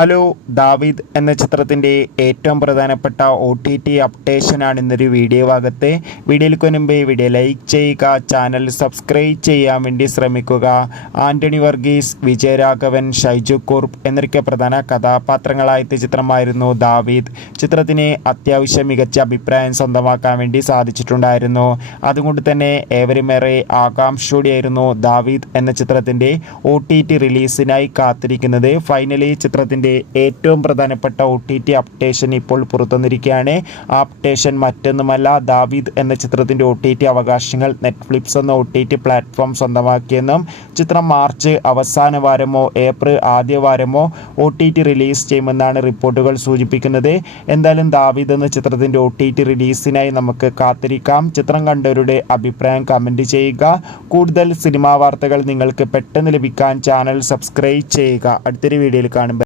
Hello, ദാവീദ് എന്ന ചിത്രത്തിൻ്റെ ഏറ്റവും പ്രധാനപ്പെട്ട OTT അപ്ഡേഷനാണ് ഇന്നൊരു വീഡിയോ ഭാഗത്ത്. വീഡിയോയിലേക്ക് മുൻപേ വീഡിയോ ലൈക്ക് ചെയ്യുക, ചാനൽ സബ്സ്ക്രൈബ് ചെയ്യാൻ വേണ്ടി ശ്രമിക്കുക. ആൻ്റണി വർഗീസ്, വിജയരാഘവൻ, ഷൈജു കുർപ്പ് എന്നൊക്കെ പ്രധാന കഥാപാത്രങ്ങളായ ചിത്രമായിരുന്നു ദാവീദ്. ചിത്രത്തിന് അത്യാവശ്യം മികച്ച അഭിപ്രായം സ്വന്തമാക്കാൻ വേണ്ടി സാധിച്ചിട്ടുണ്ടായിരുന്നു. അതുകൊണ്ട് തന്നെ ഏവരുമേറെ ആകാംക്ഷയോടെയായിരുന്നു ദാവീദ് എന്ന ചിത്രത്തിൻ്റെ OTT റിലീസിനായി കാത്തിരിക്കുന്നത്. ഫൈനലി ചിത്രത്തിൻ്റെ ഏറ്റവും പ്രധാനപ്പെട്ട OTT അപ്ഡേഷൻ ഇപ്പോൾ പുറത്തുവന്നിരിക്കുകയാണ്. ആ അപ്ഡേഷൻ മറ്റൊന്നുമല്ല, ദാവീദ് എന്ന ചിത്രത്തിൻ്റെ OTT അവകാശങ്ങൾ നെറ്റ്ഫ്ലിക്സ് എന്ന OTT പ്ലാറ്റ്ഫോം സ്വന്തമാക്കിയെന്നും ചിത്രം മാർച്ച് അവസാന വാരമോ ഏപ്രിൽ ആദ്യ വാരമോ OTT റിലീസ് ചെയ്യുമെന്നാണ് റിപ്പോർട്ടുകൾ സൂചിപ്പിക്കുന്നത്. എന്തായാലും ദാവീദ് എന്ന ചിത്രത്തിൻ്റെ OTT റിലീസിനായി നമുക്ക് കാത്തിരിക്കാം. ചിത്രം കണ്ടവരുടെ അഭിപ്രായം കമൻറ്റ് ചെയ്യുക. കൂടുതൽ സിനിമാ വാർത്തകൾ നിങ്ങൾക്ക് പെട്ടെന്ന് ലഭിക്കാൻ ചാനൽ സബ്സ്ക്രൈബ് ചെയ്യുക. അടുത്തൊരു വീഡിയോയിൽ കാണുമ്പോൾ